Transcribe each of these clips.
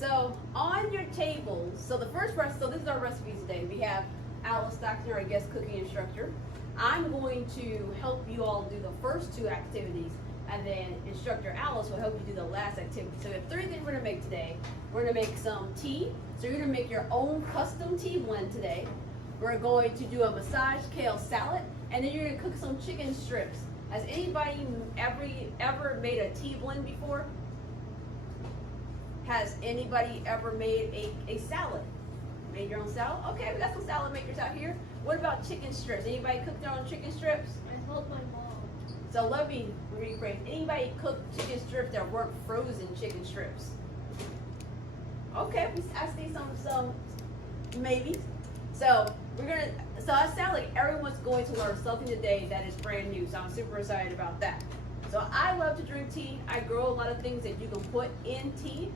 So on your table, so the first recipe, so this is our recipes today. We have Alice Stockton, our guest cooking instructor. I'm going to help you all do the first two activities, and then instructor Alice will help you do the last activity. So we have three things we're gonna make today. We're gonna make some tea. So you're gonna make your own custom tea blend today. We're going to do a massage kale salad, and then you're gonna cook some chicken strips. Has anybody ever made a tea blend before? Has anybody ever made a salad? Made your own salad? Okay, we got some salad makers out here. What about chicken strips? Anybody cook their own chicken strips? I helped my mom. So let me rephrase. Anybody cook chicken strips that weren't frozen chicken strips? Okay, I see some maybe. So I sound like everyone's going to learn something today that is brand new. So I'm super excited about that. So I love to drink tea. I grow a lot of things that you can put in tea.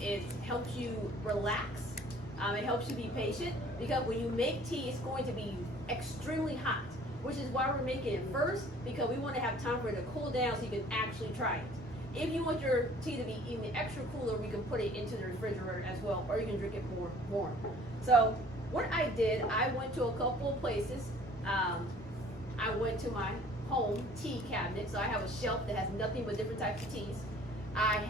It helps you relax. It helps you be patient, because when you make tea, it's going to be extremely hot, which is why we're making it first, because we want to have time for it to cool down so you can actually try it. If you want your tea to be even extra cooler, we can put it into the refrigerator as well, or you can drink it more warm. So what I did, I went to a couple of places. I went to my home tea cabinet, so I have a shelf that has nothing but different types of teas. I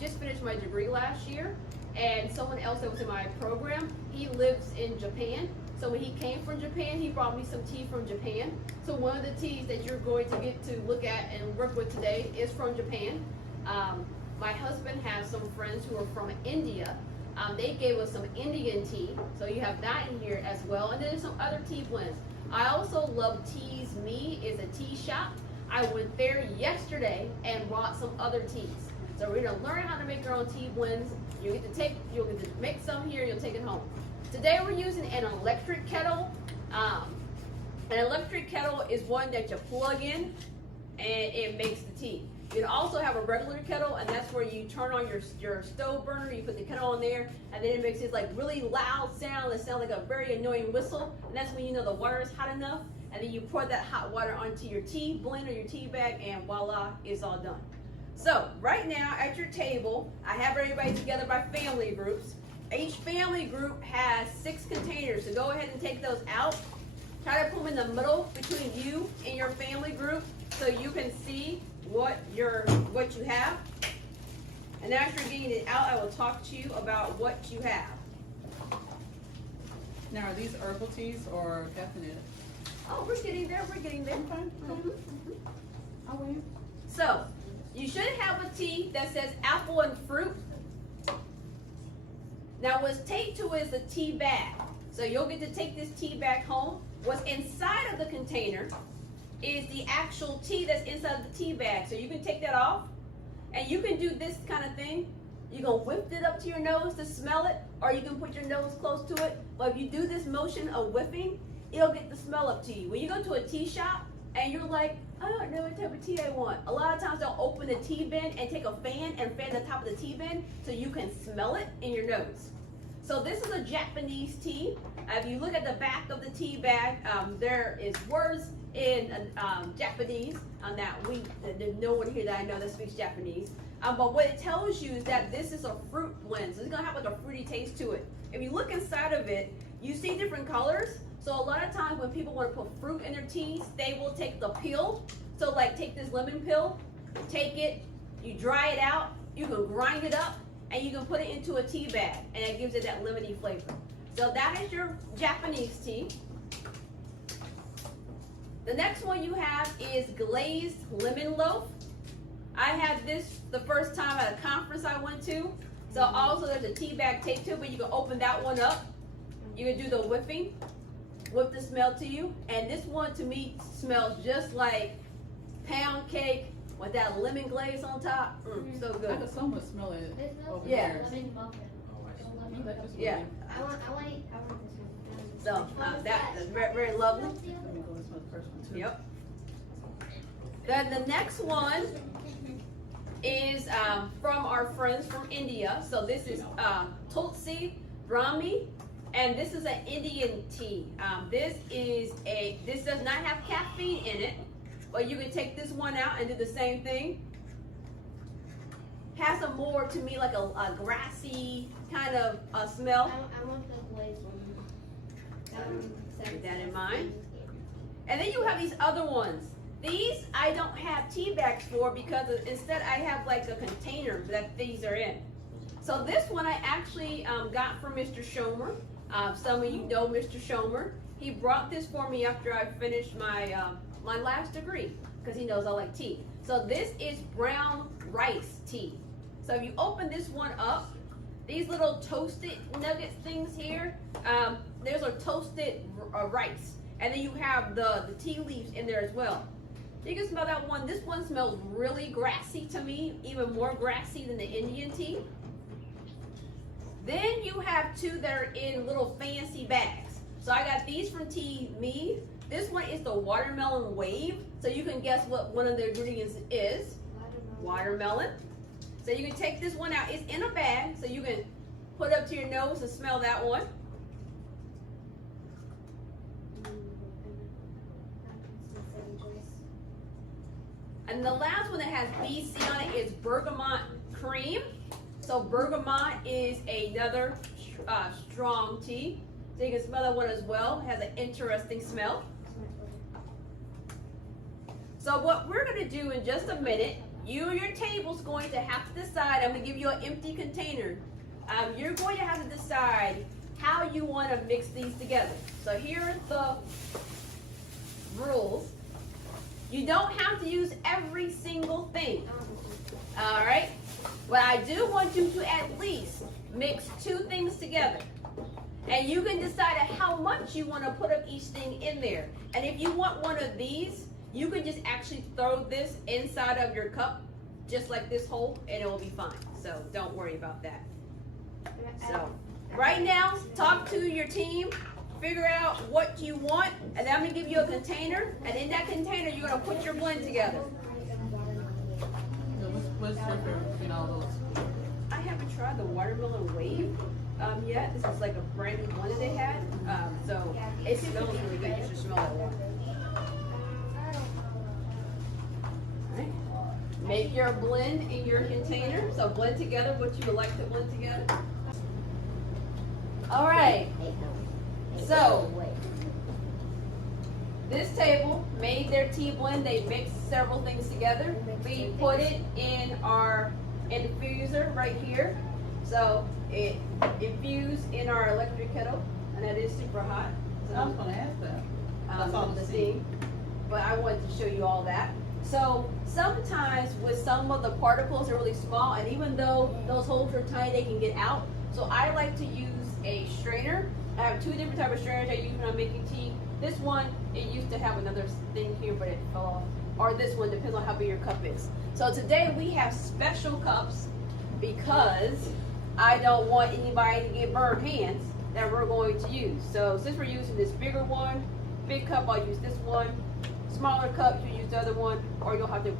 just finished my degree last year, and someone else that was in my program, he lives in Japan. So when he came from Japan, he brought me some tea from Japan. So one of the teas that you're going to get to look at and work with today is from Japan. My husband has some friends who are from India. They gave us some Indian tea, so you have that in here as well. And then there's some other tea blends. I also love Teas Me is a tea shop. I went there yesterday and bought some other teas. So we're gonna learn how to make your own tea blends. You'll get to make some here, you'll take it home. Today we're using an electric kettle. An electric kettle is one that you plug in and it makes the tea. You can also have a regular kettle, and that's where you turn on your stove burner, you put the kettle on there, and then it makes this like really loud sound that sounds like a very annoying whistle, and that's when you know the water is hot enough, and then you pour that hot water onto your tea blend or your tea bag, and voila, it's all done. So right now at your table, I have everybody together by family groups. Each family group has 6 containers, so go ahead and take those out. Try to put them in the middle between you and your family group so you can see what you have. And as you're getting it out, I will talk to you about what you have. Now, are these herbal teas or caffeinated? Oh, we're getting there. Okay. I'll wait. So, you should have a tea that says apple and fruit. Now, what's taped to it is a tea bag. So you'll get to take this tea bag home. What's inside of the container is the actual tea that's inside of the tea bag. So you can take that off, and you can do this kind of thing. You can whip it up to your nose to smell it, or you can put your nose close to it. But if you do this motion of whipping, it'll get the smell up to you. When you go to a tea shop and you're like, I don't know what type of tea I want. A lot of times they'll open the tea bin and take a fan and fan the top of the tea bin so you can smell it in your nose. So this is a Japanese tea. If you look at the back of the tea bag, there is words in Japanese on that. There's no one here that I know that speaks Japanese. But what it tells you is that this is a fruit blend. So it's gonna have like a fruity taste to it. If you look inside of it, you see different colors. So a lot of times when people want to put fruit in their teas, they will take the peel. So like take this lemon peel, take it, you dry it out, you can grind it up, and you can put it into a tea bag, and it gives it that lemony flavor. So that is your Japanese tea. The next one you have is glazed lemon loaf. I had this the first time at a conference I went to. So also there's a tea bag taped to it, but you can open that one up. You can do the whipping, whip the smell to you. And this one to me smells just like pound cake with that lemon glaze on top. So good. I can somewhat smell it over Yeah. here. Lemon muffin. That just Yeah. really- I want this one. So that is very, very lovely. Let me go and smell the first one too. Yep. Then the next one is from our friends from India. So this is Tulsi Brahmi, and this is an Indian tea. This does not have caffeine in it, but you can take this one out and do the same thing. has a more, to me, like a grassy kind of smell. I want the glazed one. Keep that in mind. And then you have these other ones. These I don't have tea bags for because instead I have like a container that these are in. So this one I actually got from Mr. Schomer. Some of you know Mr. Schomer. He brought this for me after I finished my my last degree because he knows I like tea. So this is brown rice tea. So if you open this one up, these little toasted nuggets things here, there's a toasted rice. And then you have the tea leaves in there as well. You can smell that one. This one smells really grassy to me, even more grassy than the Indian tea. Then you have two that are in little fancy bags. So I got these from Tea Me. This one is the watermelon wave. So you can guess what one of the ingredients is. Watermelon. So you can take this one out. It's in a bag, so you can put it up to your nose and smell that one. And the last one that has BC on it is bergamot cream. So bergamot is another strong tea. So you can smell that one as well. It has an interesting smell. So what we're going to do in just a minute, you and your table's going to have to decide. I'm going to give you an empty container. You're going to have to decide how you want to mix these together. So here are the rules. You don't have to use every single thing. All right? But I do want you to at least mix two things together. And you can decide how much you want to put of each thing in there. And if you want one of these, you can just actually throw this inside of your cup, just like this hole, and it will be fine. So don't worry about that. So right now, talk to your team. Figure out what you want, and then I'm going to give you a container, and in that container, you're going to put your blend together. What's the difference between all those? I haven't tried the watermelon wave yet. This is like a brand new one that they had. So it smells really good. You should smell that one. All right. Make your blend in your container. So blend together what you would like to blend together. All right. So, this table made their tea blend. They mixed several things together. We put it in our infuser right here. So, it infused in our electric kettle, and that is super hot. So, I was going to ask that. That's all the the steam. But I wanted to show you all that. So, sometimes with some of the particles are really small, and even though those holes are tiny, they can get out. So, I like to use a strainer. I have two different types of strainers I use when I'm making tea. This one, it used to have another thing here, but it fell off. Or this one, depends on how big your cup is. So today we have special cups because I don't want anybody to get burned hands that we're going to use. So since we're using this bigger one, big cup, I'll use this one. Smaller cup, you use the other one, or you'll have to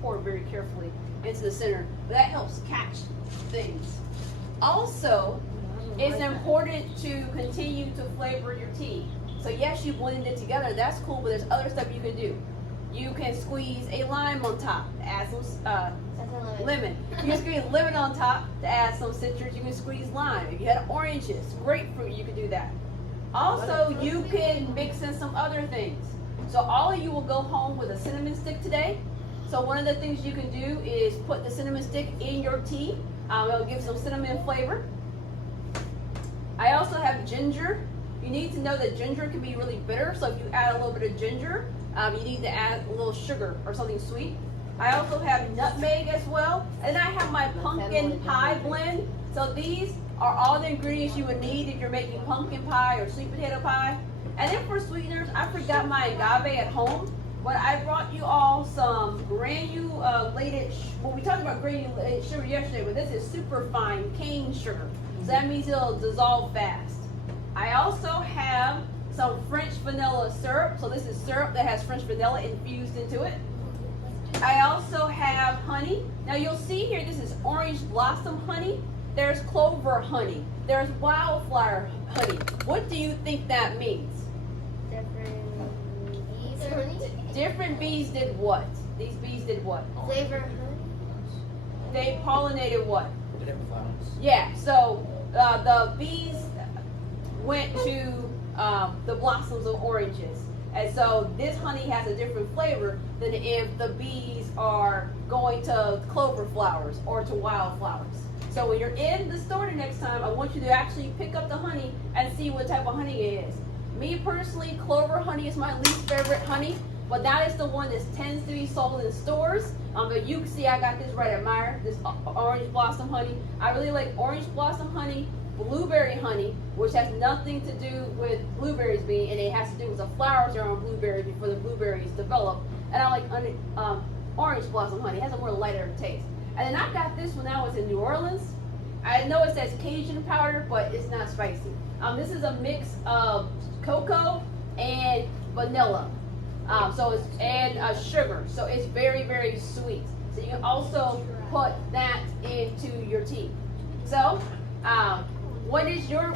pour very carefully into the center. But that helps catch things. Also, it's important to continue to flavor your tea. So yes, you blended it together, that's cool, but there's other stuff you can do. You can squeeze a lime on top to add some lemon. You can squeeze lemon on top to add some citrus. You can squeeze lime. If you had oranges, grapefruit, you can do that. Also, you can mix in some other things. So all of you will go home with a cinnamon stick today. So one of the things you can do is put the cinnamon stick in your tea. It'll give some cinnamon flavor. I also have ginger. You need to know that ginger can be really bitter, so if you add a little bit of ginger, you need to add a little sugar or something sweet. I also have nutmeg as well, and I have my pumpkin pie blend. So these are all the ingredients you would need if you're making pumpkin pie or sweet potato pie. And then for sweeteners, I forgot my agave at home, but I brought you all some granulated, well, we talked about granulated sugar yesterday, but this is super fine cane sugar. So that means it'll dissolve fast. I also have some French vanilla syrup. So this is syrup that has French vanilla infused into it. I also have honey. Now you'll see here, this is orange blossom honey. There's clover honey. There's wildflower honey. What do you think that means? Different bees or honey? Different bees did what? These bees did what? Flavor honey? they pollinated what? The different flowers. Yeah, so the bees went to the blossoms of oranges. And so this honey has a different flavor than if the bees are going to clover flowers or to wildflowers. So when you're in the store the next time, I want you to actually pick up the honey and see what type of honey it is. Me personally, clover honey is my least favorite honey, but that is the one that tends to be sold in stores. But you can see I got this right at Meijer, this orange blossom honey. I really like orange blossom honey, blueberry honey, which has nothing to do with blueberries being, and it has to do with the flowers that are on blueberries before the blueberries develop. And I like orange blossom honey. It has a more lighter taste. And then I got this when I was in New Orleans. I know it says Cajun powder, but it's not spicy. This is a mix of cocoa and vanilla. And sugar. So it's very, very sweet. So you can also put that into your tea. So when it's your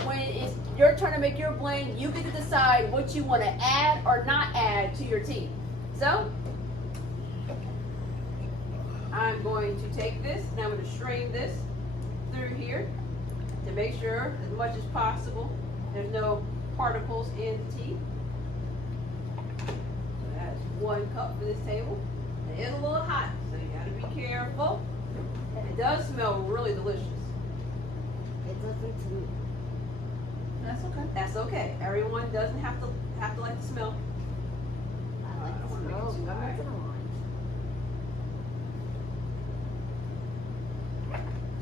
turn to make your blend, you get to decide what you want to add or not add to your tea. So I'm going to take this and I'm going to strain this through here to make sure as much as possible there's no particles in the tea. So that's 1 cup for this table. It is a little hot, so you got to be careful. And it does smell really delicious. It doesn't to me. That's okay. That's okay. Everyone doesn't have to like the smell. I like I the don't wanna make it smell. too I'm high. not gonna lie.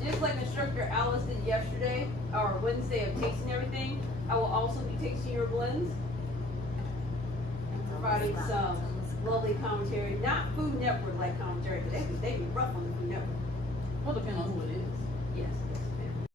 Just like Instructor Alice did yesterday or Wednesday of tasting everything, I will also be tasting your blends and providing some lovely commentary. Not Food Network like commentary, because they be rough on the Food Network. Well, depending on who it is.